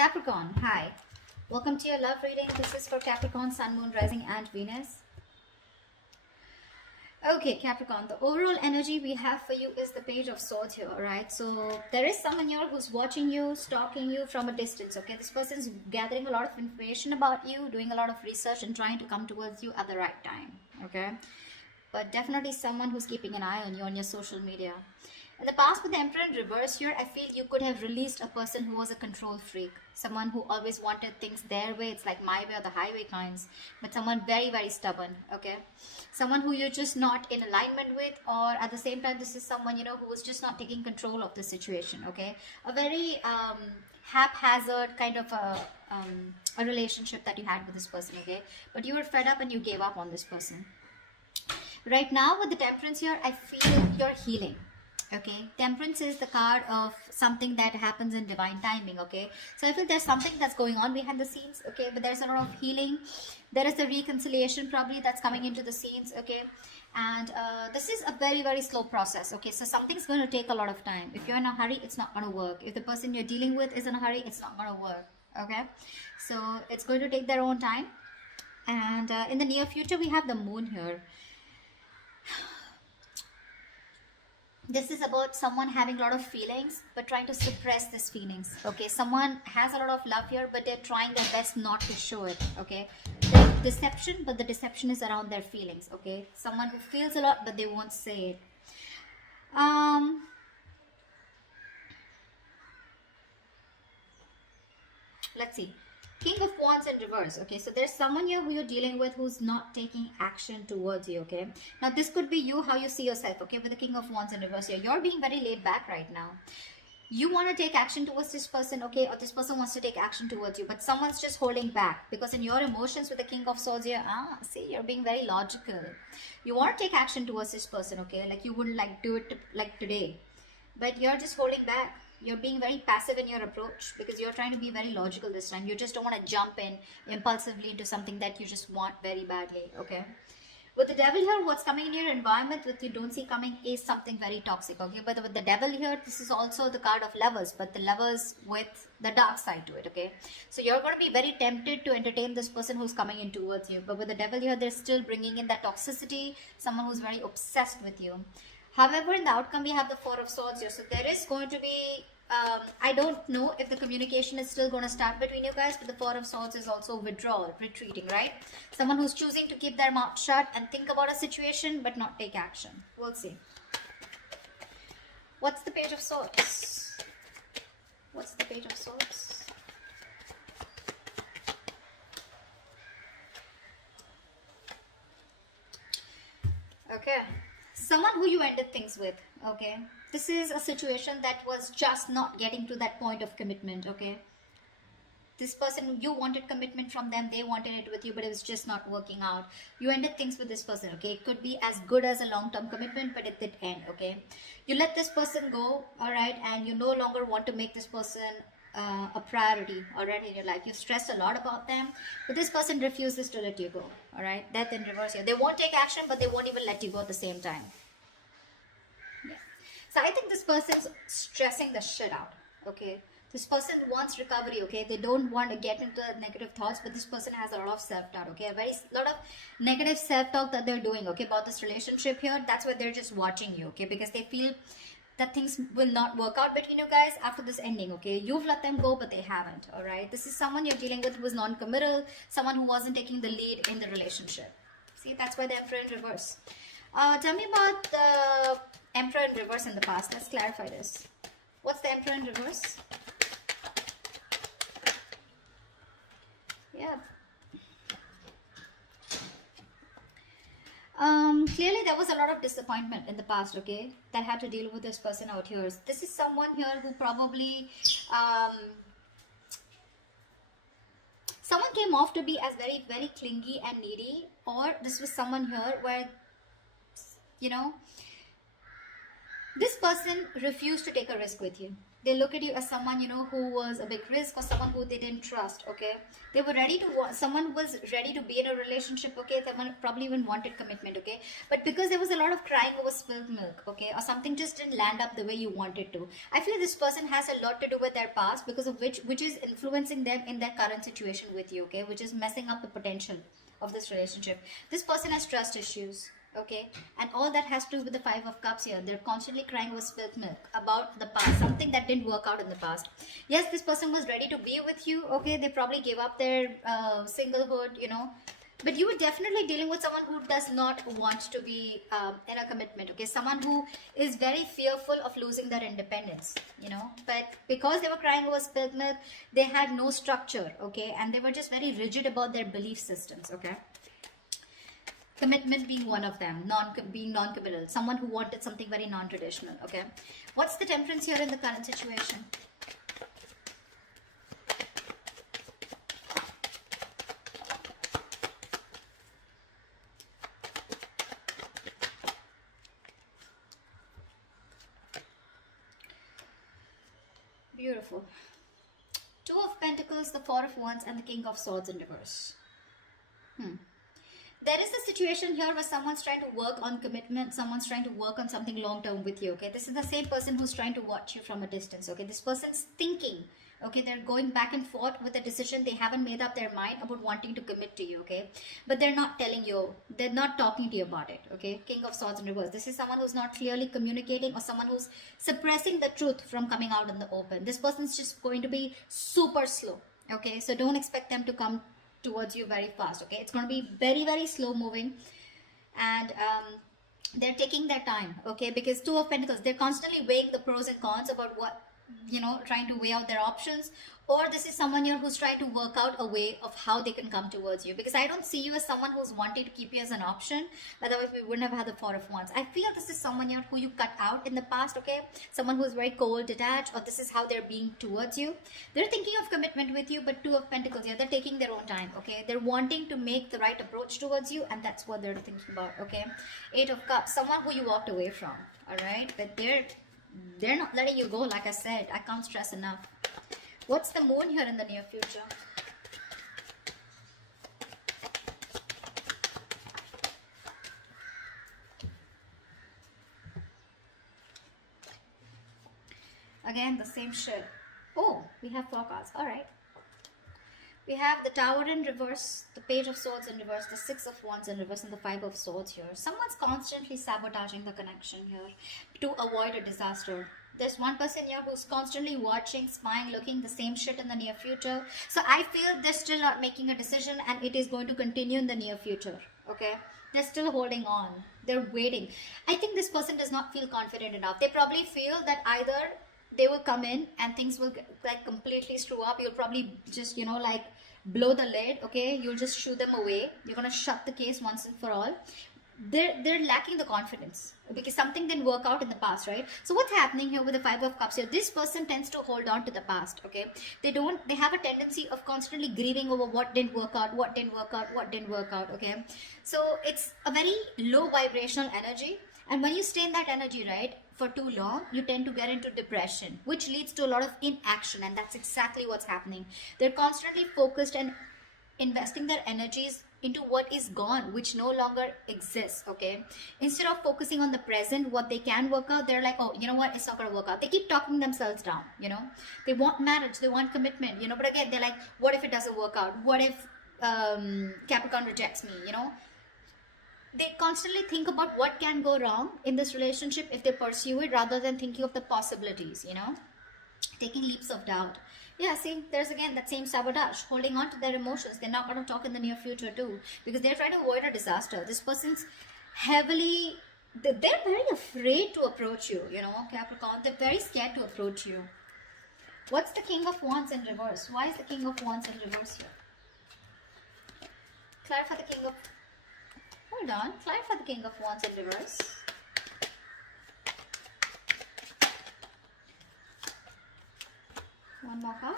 Capricorn, hi. Welcome to your love reading. This is for Capricorn, Sun, Moon, Rising and Venus. Okay, Capricorn, the overall energy we have for you is the Page of Swords here, alright? So there is someone here who's watching you, stalking you from a distance, okay? This person's gathering a lot of information about you, doing a lot of research and trying to come towards you at the right time, okay? But definitely someone who's keeping an eye on you on your social media. In the past, with the Emperor in reverse here, I feel you could have released a person who was a control freak. Someone who always wanted things their way. It's like my way or the highway kinds. But someone very, very stubborn, okay? Someone who you're just not in alignment with, or at the same time, this is someone, you know, who was just not taking control of the situation, okay? A very haphazard kind of a relationship that you had with this person, okay? But you were fed up and you gave up on this person. Right now, with the Temperance here, I feel you're healing. Okay, Temperance is the card of something that happens in divine timing, okay? So I feel there's something that's going on behind the scenes, okay? But there's a lot of healing. There is a reconciliation probably that's coming into the scenes, okay? And this is a very, very slow process, okay? So something's going to take a lot of time. If you're in a hurry, it's not going to work. If the person you're dealing with is in a hurry, it's not going to work, okay? So it's going to take their own time. And in the near future, we have the Moon here. This is about someone having a lot of feelings but trying to suppress these feelings, okay? Someone has a lot of love here but they're trying their best not to show it, okay? There's deception, but the deception is around their feelings, okay? Someone who feels a lot but they won't say it. Let's see. King of Wands in reverse, okay? So there's someone here who you're dealing with who's not taking action towards you, okay? Now, this could be you, how you see yourself, okay? With the King of Wands in reverse here. You're being very laid back right now. You want to take action towards this person, okay? Or this person wants to take action towards you. But someone's just holding back. Because in your emotions with the King of Swords here, see, you're being very logical. You want to take action towards this person, okay? Like you wouldn't like do it like today. But you're just holding back. You're being very passive in your approach because you're trying to be very logical this time. You just don't want to jump in impulsively into something that you just want very badly, okay? With the Devil here, what's coming in your environment that you don't see coming is something very toxic, okay? But with the Devil here, this is also the card of Lovers, but the Lovers with the dark side to it, okay? So you're going to be very tempted to entertain this person who's coming in towards you. But with the Devil here, they're still bringing in that toxicity, someone who's very obsessed with you. However, in the outcome, we have the Four of Swords here. So there is going to be, I don't know if the communication is still going to start between you guys, but the Four of Swords is also withdrawal, retreating, right? Someone who's choosing to keep their mouth shut and think about a situation, but not take action. We'll see. What's the Page of Swords? What's the Page of Swords? Okay. Someone who you ended things with, okay? This is a situation that was just not getting to that point of commitment, okay? This person, you wanted commitment from them, they wanted it with you, but it was just not working out. You ended things with this person, okay? It could be as good as a long-term commitment, but it did end, okay? You let this person go, all right? And you no longer want to make this person a priority already in your life. You've stressed a lot about them, but this person refuses to let you go, all right? Death in reverse here. They won't take action, but they won't even let you go at the same time. Yeah. So I think this person's stressing the shit out, okay? This person wants recovery, okay? They don't want to get into negative thoughts, but this person has a lot of self-doubt, okay? A lot of negative self-talk that they're doing, okay, about this relationship here. That's why they're just watching you, okay? Because they feel that things will not work out between you guys after this ending, okay? You've let them go, but they haven't, all right? This is someone you're dealing with who was non-committal, someone who wasn't taking the lead in the relationship. See, that's why the Emperor in reverse. Tell me about the Emperor in reverse in the past. Let's clarify this. What's the Emperor in reverse? Yeah. Clearly there was a lot of disappointment in the past, okay, that had to deal with this person out here. This is someone here who probably someone came off to be as very, very clingy and needy, or this was someone here where, you know, this person refused to take a risk with you, They look at you as someone, you know, who was a big risk, or someone who they didn't trust, okay? They were ready to, someone was ready to be in a relationship, okay? Someone probably even wanted commitment, okay? But because there was a lot of crying over spilled milk, okay? Or something just didn't land up the way you wanted to. I feel this person has a lot to do with their past, because of which is influencing them in their current situation with you, okay? Which is messing up the potential of this relationship. This person has trust issues, okay, and all that has to do with the Five of Cups here. They're constantly crying over spilled milk about the past, something that didn't work out in the past. Yes, this person was ready to be with you, okay? They probably gave up their singlehood, you know, but you were definitely dealing with someone who does not want to be in a commitment, okay? Someone who is very fearful of losing their independence, you know, but because they were crying over spilled milk, they had no structure, okay, and they were just very rigid about their belief systems, okay? Commitment being one of them, being non-committal, someone who wanted something very non-traditional, okay? What's the Temperance here in the current situation? Beautiful. Two of Pentacles, the Four of Wands, and the King of Swords in reverse. There is a situation here where someone's trying to work on commitment, someone's trying to work on something long term with you, okay? This is the same person who's trying to watch you from a distance, okay? This person's thinking, okay? They're going back and forth with a decision. They haven't made up their mind about wanting to commit to you, okay? But they're not telling you, they're not talking to you about it, okay? King of Swords in reverse. This is someone who's not clearly communicating, or someone who's suppressing the truth from coming out in the open. This person's just going to be super slow, okay? So don't expect them to come towards you very fast, okay? It's going to be very, very slow moving, and they're taking their time, okay? Because Two of Pentacles, they're constantly weighing the pros and cons about what, you know, trying to weigh out their options. Or this is someone here who's trying to work out a way of how they can come towards you, because I don't see you as someone who's wanting to keep you as an option. Otherwise we wouldn't have had the Four of Wands. I feel this is someone here who you cut out in the past, okay? Someone who's very cold, detached, or this is how they're being towards you. They're thinking of commitment with you, but Two of Pentacles here, they're taking their own time, okay? They're wanting to make the right approach towards you, and that's what they're thinking about, okay? Eight of Cups, someone who you walked away from, all right? But they're not letting you go, like I said. I can't stress enough. What's the Moon here in the near future? Again, the same shit. Oh, we have 4 cards. All right. We have the Tower in reverse, the Page of Swords in reverse, the Six of Wands in reverse, and the Five of Swords here. Someone's constantly sabotaging the connection here to avoid a disaster. There's one person here who's constantly watching, spying, looking the same shit in the near future. So I feel they're still not making a decision, and it is going to continue in the near future, okay? They're still holding on. They're waiting. I think this person does not feel confident enough. They probably feel that either they will come in and things will like completely screw up. You'll probably just, you know, like blow the lid, okay? You'll just shoo them away. You're going to shut the case once and for all. They're lacking the confidence because something didn't work out in the past, right? So what's happening here with the Five of Cups here? This person tends to hold on to the past, okay? They have a tendency of constantly grieving over what didn't work out, what didn't work out, what didn't work out, okay? So it's a very low vibrational energy, and when you stay in that energy, right, for too long, you tend to get into depression, which leads to a lot of inaction, and that's exactly what's happening. They're constantly focused and investing their energies into what is gone, which no longer exists, okay? Instead of focusing on the present, what they can work out, they're like, oh, you know what, it's not gonna work out. They keep talking themselves down, you know? They want marriage, they want commitment, you know? But again, they're like, what if it doesn't work out? What if Capricorn rejects me, you know? They constantly think about what can go wrong in this relationship if they pursue it, rather than thinking of the possibilities, you know? Taking leaps of doubt. Yeah, see, there's again that same sabotage, holding on to their emotions. They're not going to talk in the near future too, because they're trying to avoid a disaster. This person's heavily, they're very afraid to approach you, you know, Capricorn. They're very scared to approach you. What's the King of Wands in reverse? Why is the King of Wands in reverse here? Clarify the King of, hold on, clarify the King of Wands in reverse. One more card.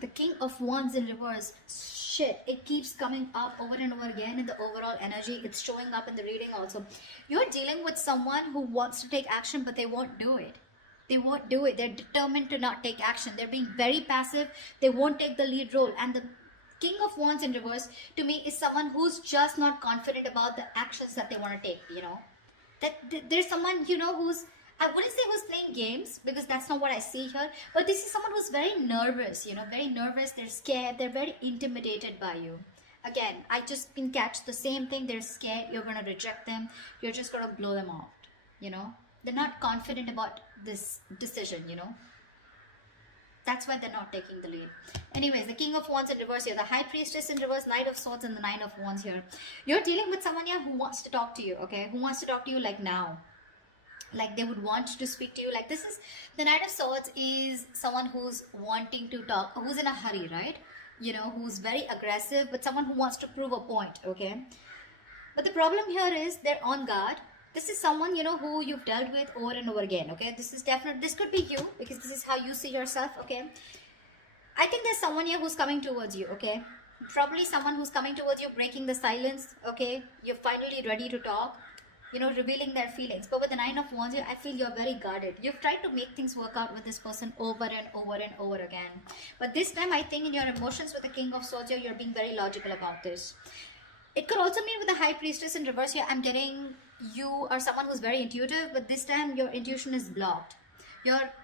The King of Wands in reverse. shit, it keeps coming up over and over again in the overall energy. It's showing up in the reading also. You're dealing with someone who wants to take action, but they won't do it. They won't do it. They're determined to not take action. They're being very passive. They won't take the lead role. And the King of Wands in reverse to me is someone who's just not confident about the actions that they want to take, you know. There's someone, you know, who's, I wouldn't say who's playing games, because that's not what I see here, but this is someone who's very nervous, you know, very nervous. They're scared. They're very intimidated by you. Again, I just can catch the same thing. They're scared. You're going to reject them. You're just going to blow them out, you know. They're not confident about this decision, you know. That's why they're not taking the lead. Anyways, the King of Wands in reverse here, the High Priestess in reverse, Knight of Swords, and the Nine of Wands here. You're dealing with someone here who wants to talk to you, okay? Who wants to talk to you like now. Like they would want to speak to you. Like this is, the Knight of Swords is someone who's wanting to talk, who's in a hurry, right? You know, who's very aggressive, but someone who wants to prove a point, okay? But the problem here is they're on guard. This is someone, you know, who you've dealt with over and over again, okay? This is definitely, this could be you, because this is how you see yourself, okay? I think there's someone here who's coming towards you, okay? Probably someone who's coming towards you, breaking the silence, okay? You're finally ready to talk, you know, revealing their feelings. But with the Nine of Wands here, I feel you're very guarded. You've tried to make things work out with this person over and over and over again. But this time, I think in your emotions with the King of Swords here, you're being very logical about this. It could also mean with the High Priestess in reverse here, I'm getting you are someone who's very intuitive, but this time your intuition is blocked.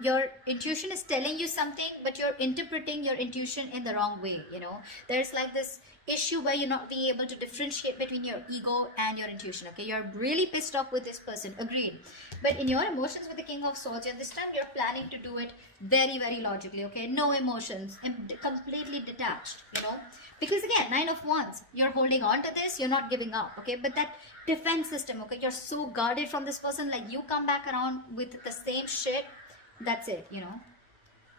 Your intuition is telling you something, but you're interpreting your intuition in the wrong way, you know. There's like this issue where you're not being able to differentiate between your ego and your intuition, okay? You're really pissed off with this person, agreed. But in your emotions with the King of Swords, and this time you're planning to do it very, very logically, okay? No emotions, completely detached, you know? Because again, Nine of Wands, you're holding on to this, you're not giving up, okay? But that defense system, okay? You're so guarded from this person, like you come back around with the same shit, that's it, you know?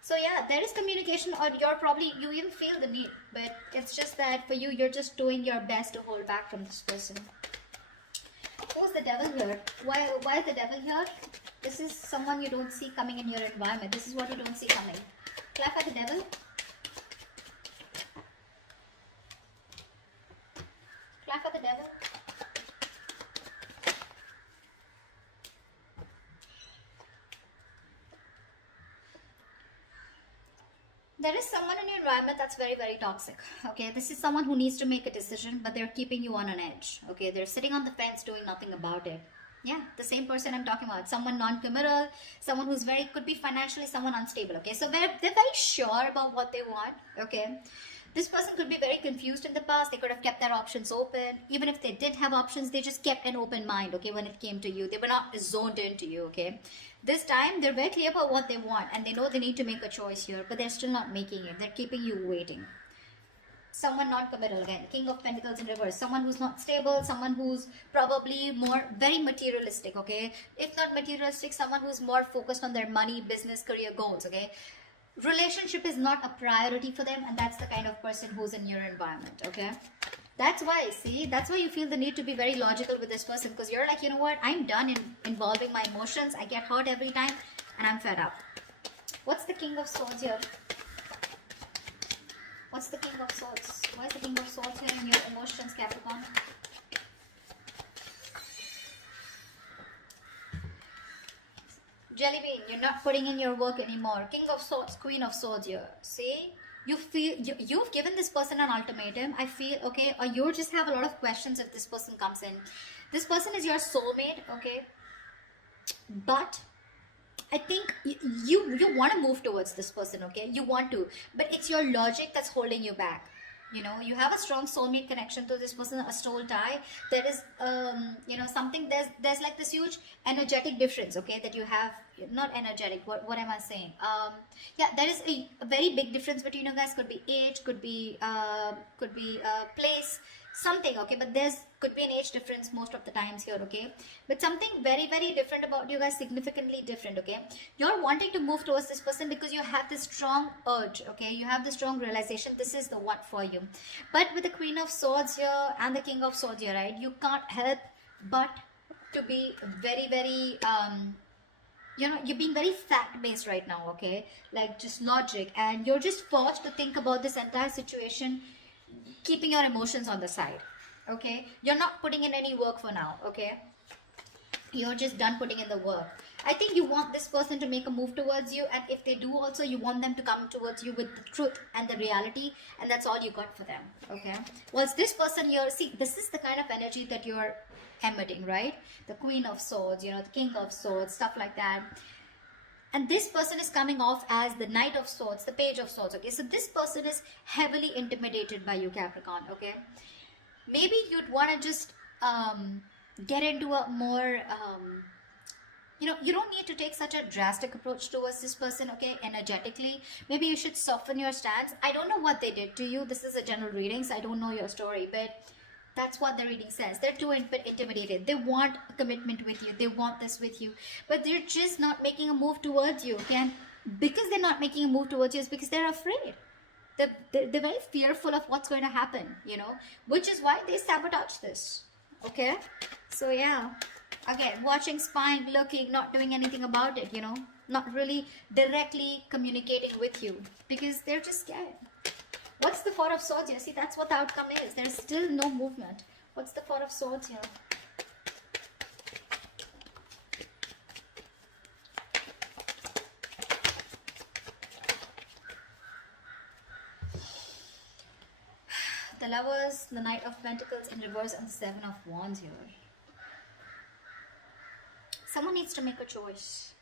So yeah, there is communication, or you even feel the need, but it's just that for you, you're just doing your best to hold back from this person. Who's the Devil here? Why is the Devil here? This is someone you don't see coming in your environment. This is what you don't see coming. Clap at the Devil. Clap at the Devil. There is someone in your environment that's very, very toxic, okay? This is someone who needs to make a decision, but they're keeping you on an edge, okay? They're sitting on the fence doing nothing about it. Yeah, the same person I'm talking about. Someone non-committal, someone who's could be financially someone unstable, okay? So they're very sure about what they want, okay? This person could be very confused in the past. They could have kept their options open. Even if they did have options, they just kept an open mind, okay, when it came to you. They were not zoned into you, okay? This time, they're very clear about what they want, and they know they need to make a choice here, but they're still not making it. They're keeping you waiting. Someone non-committal again. King of Pentacles in reverse. Someone who's not stable. Someone who's probably very materialistic, okay? If not materialistic, someone who's more focused on their money, business, career goals, okay? Relationship is not a priority for them, and that's the kind of person who's in your environment, okay? That's why, see, that's why you feel the need to be very logical with this person, because you're like, you know what, I'm done in involving my emotions. I get hurt every time, and I'm fed up. What's the King of Swords here? What's the King of Swords? Why is the King of Swords here in your emotions, Capricorn? Jelly bean, you're not putting in your work anymore. King of Swords, Queen of Swords here. See? You feel, you've given this person an ultimatum, I feel, okay? Or you just have a lot of questions if this person comes in. This person is your soulmate, okay? But I think you want to move towards this person, okay? You want to. But it's your logic that's holding you back. You know, you have a strong soulmate connection to this person, a soul tie. There is, you know, something, there's like this huge energetic difference, okay, that you have. Not energetic, what am I saying? Yeah, there is a very big difference between you guys. Could be age, could be place, something, okay? But could be an age difference most of the times here, okay? But something very, very different about you guys, significantly different, okay? You're wanting to move towards this person because you have this strong urge, okay? You have this strong realization, this is the one for you. But with the Queen of Swords here and the King of Swords here, right? You can't help but to be very, very, you know, you're being very fact-based right now, okay? Like just logic, and you're just forced to think about this entire situation keeping your emotions on the side. Okay, you're not putting in any work for now. Okay, you're just done putting in the work. I think you want this person to make a move towards you, and if they do also, you want them to come towards you with the truth and the reality, and that's all you got for them. Okay, whilst this person here, see, this is the kind of energy that you're emitting, right? The Queen of Swords, you know, the King of Swords, stuff like that. And this person is coming off as the Knight of Swords, the Page of Swords. Okay, so this person is heavily intimidated by you, Capricorn. Okay, maybe you'd want to just get into a more you know, you don't need to take such a drastic approach towards this person. Okay, energetically, maybe you should soften your stance. I don't know what they did to you. This is a general reading, so I don't know your story, but that's what the reading says. They're too intimidated. They want a commitment with you. They want this with you, but they're just not making a move towards you. Okay, and because they're not making a move towards you, is because they're afraid. They're very fearful of what's going to happen, you know, which is why they sabotage this. Okay, so yeah, again, watching, spying, looking, not doing anything about it, you know, not really directly communicating with you because they're just scared. What's the Four of Swords here? See, that's what the outcome is. There's still no movement. What's the Four of Swords here? The Lovers, the Knight of Pentacles in reverse, and the Seven of Wands here. Someone needs to make a choice.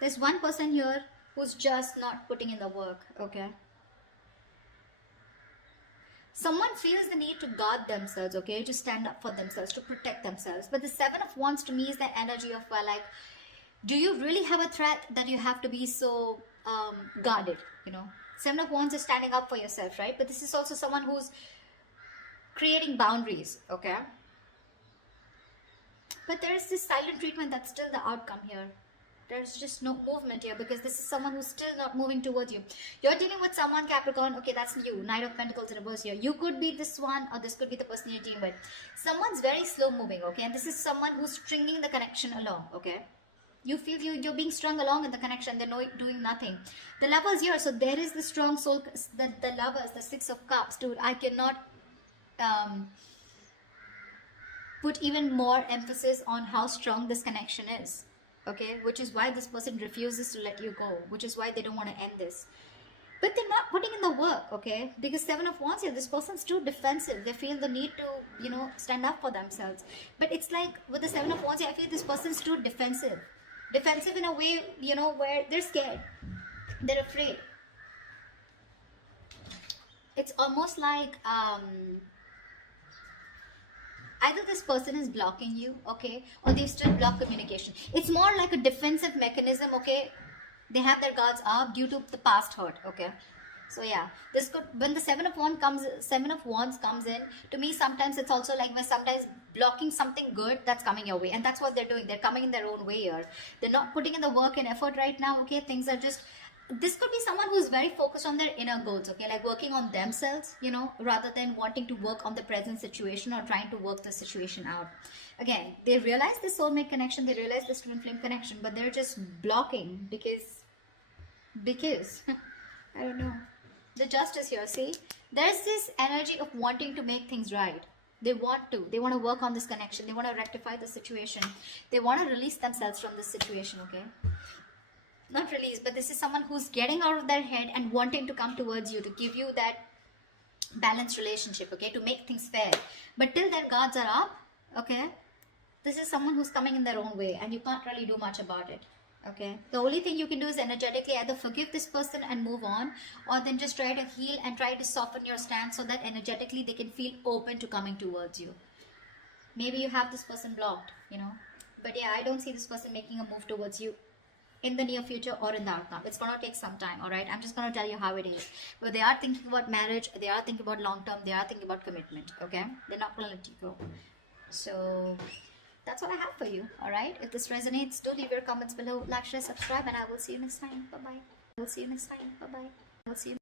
There's one person here who's just not putting in the work, okay? Someone feels the need to guard themselves, okay? To stand up for themselves, to protect themselves. But the Seven of Wands to me is the energy of, well, like, do you really have a threat that you have to be so guarded, you know? Seven of Wands is standing up for yourself, right? But this is also someone who's creating boundaries, okay? But there is this silent treatment that's still the outcome here. There's just no movement here because this is someone who's still not moving towards you. You're dealing with someone, Capricorn, okay, that's you. Knight of Pentacles in reverse here. You could be this one, or this could be the person you're dealing with. Someone's very slow moving, okay? And this is someone who's stringing the connection along, okay? You feel you're being strung along in the connection. They're doing nothing. The Lovers here. So there is the strong soul. The Lovers, the Six of Cups. Dude, I cannot put even more emphasis on how strong this connection is. Okay, which is why this person refuses to let you go. Which is why they don't want to end this. But they're not putting in the work, okay? Because Seven of Wands here, this person's too defensive. They feel the need to, you know, stand up for themselves. But it's like with the Seven of Wands here, I feel this person's too defensive. Defensive in a way, you know, where they're scared. They're afraid. It's almost like either this person is blocking you, okay, or they've still blocked communication. It's more like a defensive mechanism, okay. They have their guards up due to the past hurt, okay. So yeah, this could, when the Seven of Wands comes in, to me sometimes it's also like we're sometimes blocking something good that's coming your way, and that's what they're doing. They're coming in their own way here. They're not putting in the work and effort right now, okay. Things are just, this could be someone who's very focused on their inner goals, okay, like working on themselves, you know, rather than wanting to work on the present situation or trying to work the situation out. Again, they realize the soulmate connection, they realize this twin flame connection, but they're just blocking because I don't know. The Justice here, see, there's this energy of wanting to make things right. They want to work on this connection. They want to rectify the situation. They want to release themselves from this situation, okay? Not release, but this is someone who's getting out of their head and wanting to come towards you to give you that balanced relationship, okay, to make things fair. But till their guards are up, okay, this is someone who's coming in their own way and you can't really do much about it. Okay, the only thing you can do is energetically either forgive this person and move on, or then just try to heal and try to soften your stance so that energetically they can feel open to coming towards you. Maybe you have this person blocked, you know, but yeah, I don't see this person making a move towards you in the near future or in the outcome. It's gonna take some time, all right? I'm just gonna tell you how it is. But they are thinking about marriage, they are thinking about long term, they are thinking about commitment, okay? They're not gonna let you go. So that's what I have for you, all right? If this resonates, do leave your comments below, like, share, subscribe, and I will see you next time. Bye bye. I will see you next time. Bye bye. I will see you